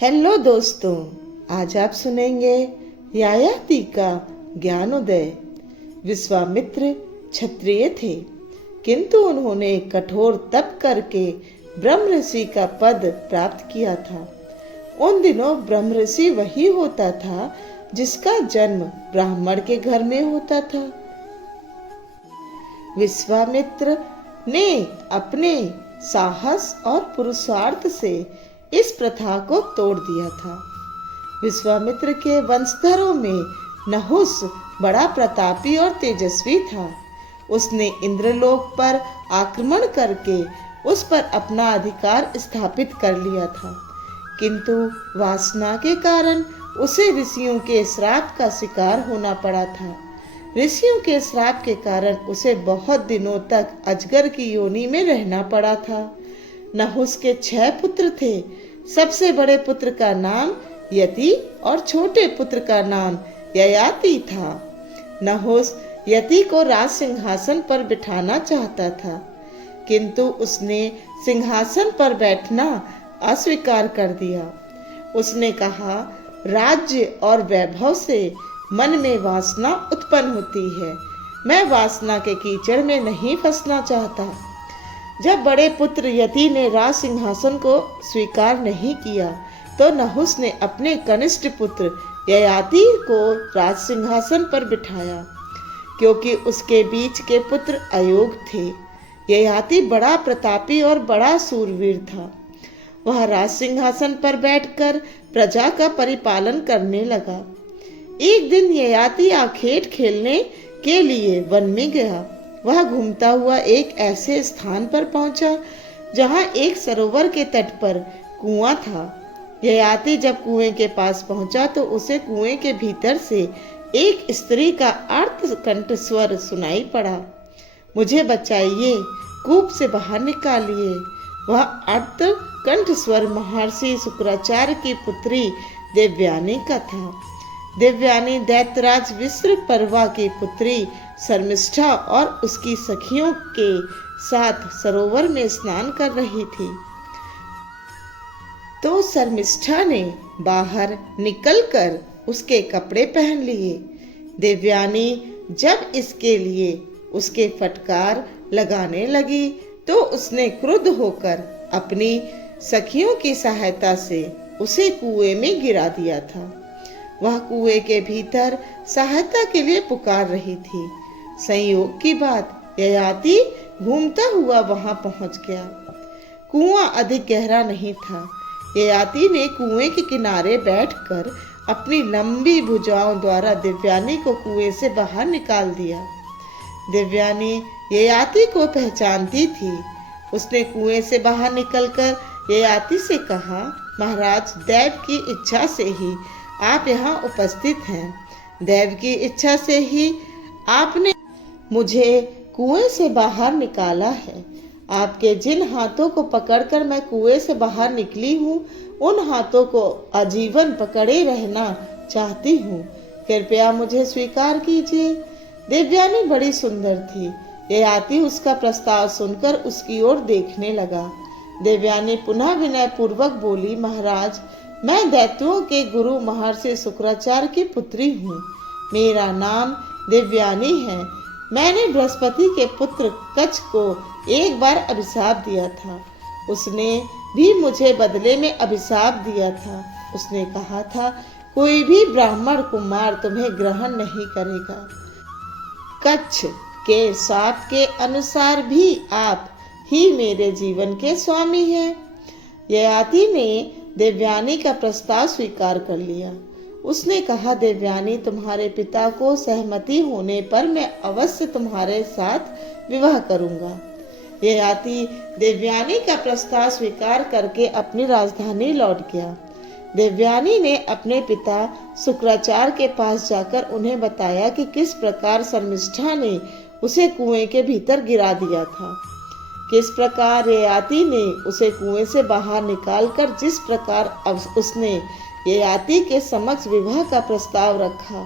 Hello दोस्तों, आज आप सुनेंगे ययाति का ज्ञानोदय। विश्वामित्र क्षत्रिय थे, किंतु उन्होंने कठोर तप करके ब्रह्म ऋषि का पद प्राप्त किया था। उन दिनों ब्रह्म ऋषि वही होता था जिसका जन्म ब्राह्मण के घर में होता था। विश्वामित्र ने अपने साहस और पुरुषार्थ से इस प्रथा को तोड़ दिया था। विश्वामित्र के वंशधरों में नहुस बड़ा प्रतापी और तेजस्वी था। उसने इंद्रलोक पर आक्रमण करके उस पर अपना अधिकार स्थापित कर लिया था, किंतु वासना के कारण उसे ऋषियों के श्राप का शिकार होना पड़ा था। ऋषियों के श्राप के कारण उसे बहुत दिनों तक अजगर की योनि में रहना पड़ा था। नहुस के 6 पुत्र थे। सबसे बड़े पुत्र का नाम यति और छोटे पुत्र का नाम ययाति था। नहुस यति को राज सिंहासन पर बिठाना चाहता था, किंतु उसने सिंहासन पर बैठना अस्वीकार कर दिया। उसने कहा, राज्य और वैभव से मन में वासना उत्पन्न होती है। मैं वासना के कीचड़ में नहीं फंसना चाहता। जब बड़े पुत्र यति ने राज सिंहासन को स्वीकार नहीं किया, तो नहुस ने अपने कनिष्ठ पुत्र ययाति को राज सिंहासन पर बिठाया, क्योंकि उसके बीच के पुत्र अयोग्य थे। ययाति बड़ा प्रतापी और बड़ा सूरवीर था। वह राज सिंहासन पर बैठकर प्रजा का परिपालन करने लगा। एक दिन ययाति आखेट खेलने के लिए वन में गया। वह घूमता हुआ एक ऐसे स्थान पर पहुंचा जहां एक सरोवर के तट पर कुआं था। ययाति जब कुएं के पास पहुंचा तो उसे कुएं के भीतर से एक स्त्री का अर्थ कंठ स्वर सुनाई पड़ा, मुझे बचाइए, कूप से बाहर निकालिए। वह अर्थ कंठ स्वर महर्षि शुक्राचार्य की पुत्री देवयानी का था। देवयानी दैत्यराज विश्रपर्वा की पुत्री शर्मिष्ठा और उसकी सखियों के साथ सरोवर में स्नान कर रही थी। तो शर्मिष्ठा ने बाहर निकलकर उसके कपड़े पहन लिए। देवयानी जब इसके लिए उसके फटकार लगाने लगी, तो उसने क्रुद्ध होकर अपनी सखियों की सहायता से उसे कुएं में गिरा दिया था। वह कुएं के भीतर सहायता के लिए पुकार रही थी। संयोग की बात, ययाति घूमता हुआ वहां पहुंच गया। कुआं अधिक गहरा नहीं था। ययाति ने कुएं के किनारे बैठकर अपनी लंबी भुजाओं द्वारा देवयानी को कुएं से बाहर निकाल दिया। देवयानी ययाति को पहचानती थी। उसने कुएं से बाहर निकलकर ययाति से कहा, महाराज, दैव की इच्छा से ही आप यहाँ उपस्थित हैं। दैव की इच्छा से ही आपने मुझे कुएं से बाहर निकाला है। आपके जिन हाथों को पकड़कर मैं कुएं से बाहर निकली हूँ, उन हाथों को आजीवन पकड़े रहना चाहती हूँ। कृपया मुझे स्वीकार कीजिए। देवयानी बड़ी सुंदर थी। ययाति उसका प्रस्ताव सुनकर उसकी ओर देखने लगा। देवयानी पुनः विनय पूर्वक बोली, महाराज, मैं दैत्यों के गुरु महर्षि शुक्राचार्य की पुत्री हूँ। मेरा नाम देवयानी है। मैंने बृहस्पति के पुत्र कच्छ को एक बार अभिशाप दिया था। उसने भी मुझे बदले में अभिशाप दिया था। उसने कहा था, कोई भी ब्राह्मण कुमार तुम्हें ग्रहण नहीं करेगा। कच्छ के शाप के अनुसार भी आप ही मेरे जीवन के स्वामी हैं। ययाति ने देवयानी का प्रस्ताव स्वीकार कर लिया। उसने कहा, देवयानी, तुम्हारे पिता को सहमति होने पर मैं अवश्य तुम्हारे साथ विवाह करूंगा। ययाति देवयानी का प्रस्ताव स्वीकार करके अपनी राजधानी लौट गया। देवयानी ने अपने पिता शुक्राचार्य के पास जाकर उन्हें बताया कि किस प्रकार शर्मिष्ठा ने उसे कुएं के भीतर गिरा दिया था, किस प्रकार ययाति ने उसे कुएं से बाहर निकालकर जिस प्रकार उसने ययाति के समक्ष विवाह का प्रस्ताव रखा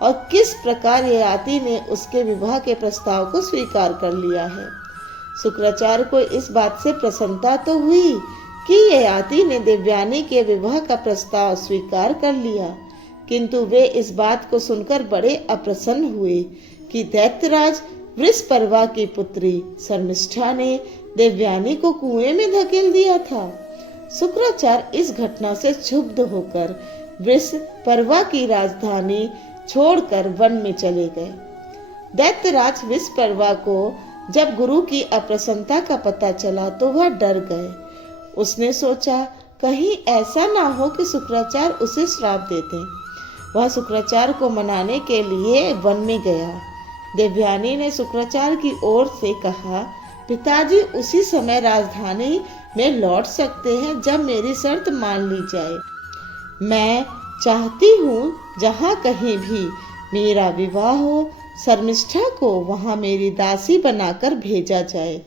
और किस प्रकार ययाति ने उसके विवाह के प्रस्ताव को स्वीकार कर लिया है। शुक्राचार्य को इस बात से प्रसन्नता तो हुई, कि ययाति ने देवयानी के विवाह का प्रस्ताव स्वीकार कर लिया, किंतु वे इस बात को सुनकर बड़े अप्रसन्न हुए कि दैत्यराज वृषपर्वा की पुत्री शर्मिष्ठा ने देवयानी को कुएं में धकेल दिया था। शुक्राचार्य इस घटना से क्षुब्ध होकर वृषपर्वा की राजधानी छोड़कर वन में चले गए। दैत्यराज वृषपर्वा को जब गुरु की अप्रसन्नता का पता चला तो वह डर गए। उसने सोचा कहीं ऐसा ना हो कि शुक्राचार्य उसे श्राप दे दें। वह शुक्राचार्य को मनाने के लिए वन में गया। देवयानी ने शुक्राचार्य की ओर से कहा, पिताजी उसी समय राजधानी में लौट सकते हैं जब मेरी शर्त मान ली जाए। मैं चाहती हूँ जहाँ कहीं भी मेरा विवाह हो, शर्मिष्ठा को वहाँ मेरी दासी बनाकर भेजा जाए,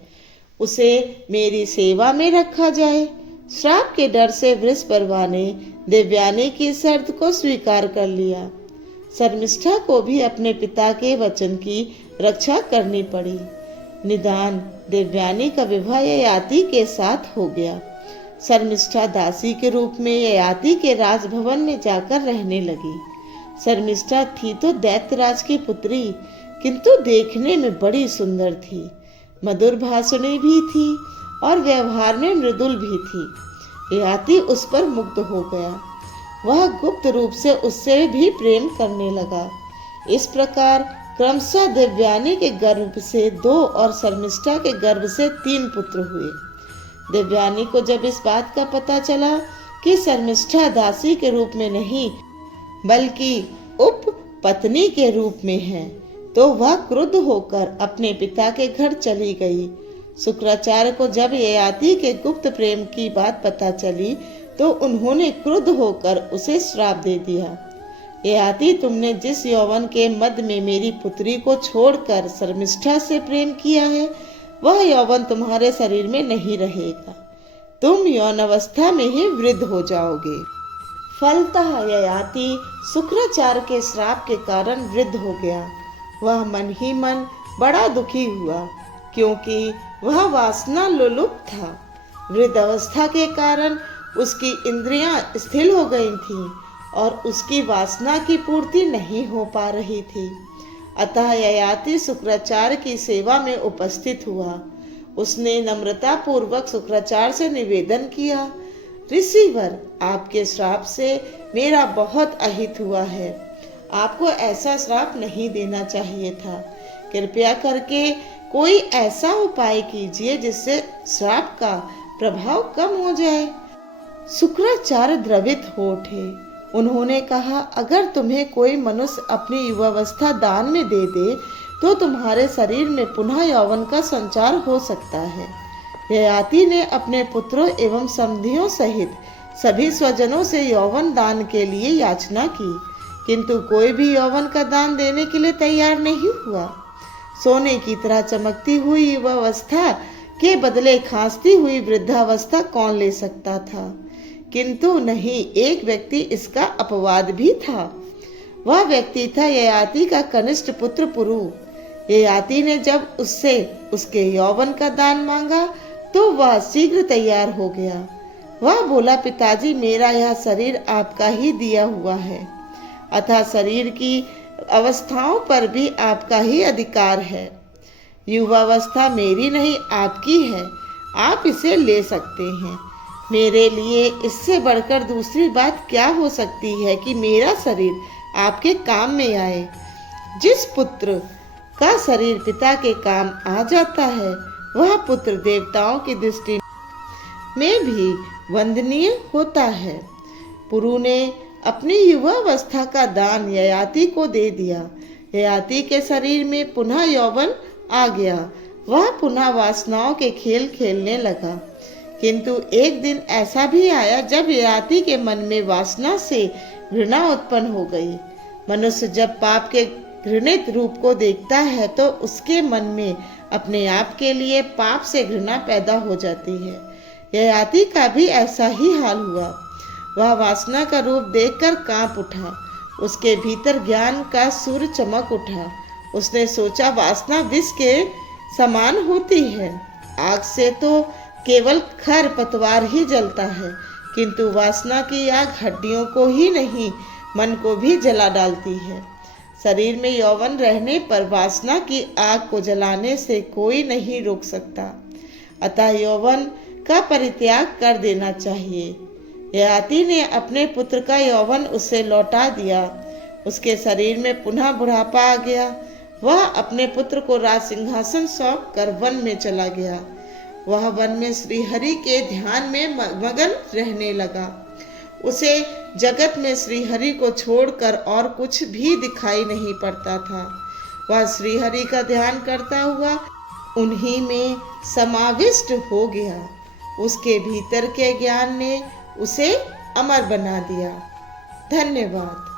उसे मेरी सेवा में रखा जाए। श्राप के डर से वृषपर्वा ने देवयानी की शर्त को स्वीकार कर लिया। शर्मिष्ठा को भी अपने पिता के वचन की रक्षा करनी पड़ी। निदान देवयानी का विवाह ययाति के साथ हो गया। शर्मिष्ठा दासी के रूप में ययाति के राजभवन में जाकर रहने लगी। शर्मिष्ठा थी तो दैत्यराज की पुत्री, किंतु देखने में बड़ी सुंदर थी, मधुर भाषणी भी थी और व्यवहार में मृदुल भी थी। ययाति उस पर मुग्ध हो गया। वह गुप्त रूप से उससे भी प्रेम करने लगा। इस प्रकार क्रमशः देवयानी के गर्भ से 2 और शर्मिष्ठा के गर्भ से 3 पुत्र हुए। देवयानी को जब इस बात का पता चला कि शर्मिष्ठा दासी के रूप में नहीं बल्कि उप पत्नी के रूप में है, तो वह क्रुद्ध होकर अपने पिता के घर चली गई। शुक्राचार्य को जब ययाति के गुप्त प्रेम की बात पता चली तो उन्होंने क्रुद्ध होकर उसे श्राप दे दिया। ययाति, तुमने जिस यौवन के मद में मेरी पुत्री को छोड़कर शर्मिष्ठा से प्रेम किया है, वह यौवन तुम्हारे शरीर में नहीं रहेगा। तुम यौन अवस्था में ही वृद्ध हो जाओगे। फलतः ययाति शुक्राचार्य के श्राप के कारण वृद्ध हो गया। वह मन ही मन बड़ा दुखी हुआ, क्योंकि वह वासना लोलुप था। वृद्ध अवस्था के कारण उसकी इंद्रियां स्थिर हो गई थीं और उसकी वासना की पूर्ति नहीं हो पा रही थी। अतः ययाति शुक्राचार्य की सेवा में उपस्थित हुआ। उसने नम्रता पूर्वक शुक्राचार्य से निवेदन किया, ऋषिवर, आपके श्राप से मेरा बहुत अहित हुआ है। आपको ऐसा श्राप नहीं देना चाहिए था। कृपया करके कोई ऐसा उपाय कीजिए जिससे श्राप का प्रभाव कम हो जाए। शुक्राचार्य द्रवित हो उठे। उन्होंने कहा, अगर तुम्हें कोई मनुष्य अपनी युवावस्था दान में दे दे तो तुम्हारे शरीर में पुनः यौवन का संचार हो सकता है। ययाति ने अपने पुत्रों एवं समधियों सहित सभी स्वजनों से यौवन दान के लिए याचना की, किंतु कोई भी यौवन का दान देने के लिए तैयार नहीं हुआ। सोने की तरह चमकती हुई युवावस्था के बदले खांसती हुई वृद्धावस्था कौन ले सकता था? किंतु नहीं, एक व्यक्ति इसका अपवाद भी था। वह व्यक्ति था ययाति का कनिष्ठ पुत्र पुरु। ययाति ने जब उससे उसके यौवन का दान मांगा तो वह शीघ्र तैयार हो गया। वह बोला, पिताजी, मेरा यह शरीर आपका ही दिया हुआ है, अतः शरीर की अवस्थाओं पर भी आपका ही अधिकार है। युवावस्था मेरी नहीं, आपकी है। आप इसे ले सकते हैं। मेरे लिए इससे बढ़कर दूसरी बात क्या हो सकती है कि मेरा शरीर आपके काम में आए। जिस पुत्र का शरीर पिता के काम आ जाता है, वह पुत्र देवताओं की दृष्टि में भी वंदनीय होता है। पुरु ने अपनी युवावस्था का दान ययाति को दे दिया। ययाति के शरीर में पुनः यौवन आ गया। वह पुनः वासनाओं के खेल खेलने लगा। किंतु एक दिन ऐसा भी आया जब ययाति के मन में वासना से घृणा उत्पन्न हो गई। मनुष्य जब पाप के घृणित रूप को देखता है तो उसके मन में अपने आप के लिए पाप से घृणा पैदा हो जाती है। ययाति का भी ऐसा ही हाल हुआ। वह वासना का रूप देखकर कांप उठा। उसके भीतर ज्ञान का सूर्य चमक उठा। उसने सोचा, वासना विष के समान होती है। आग से तो केवल खर पतवार ही जलता है, किंतु वासना की आग हड्डियों को ही नहीं, मन को भी जला डालती है। शरीर में यौवन रहने पर वासना की आग को जलाने से कोई नहीं रोक सकता। अतः यौवन का परित्याग कर देना चाहिए। ययाति ने अपने पुत्र का यौवन उसे लौटा दिया। उसके शरीर में पुनः बुढ़ापा आ गया। वह अपने पुत्र को राज सिंहासन सौंप कर वन में चला गया। वह वन में श्री हरि के ध्यान में मगन रहने लगा। उसे जगत में श्री हरि को छोड़कर और कुछ भी दिखाई नहीं पड़ता था। वह श्री हरि का ध्यान करता हुआ उन्हीं में समाविष्ट हो गया। उसके भीतर के ज्ञान ने उसे अमर बना दिया। धन्यवाद।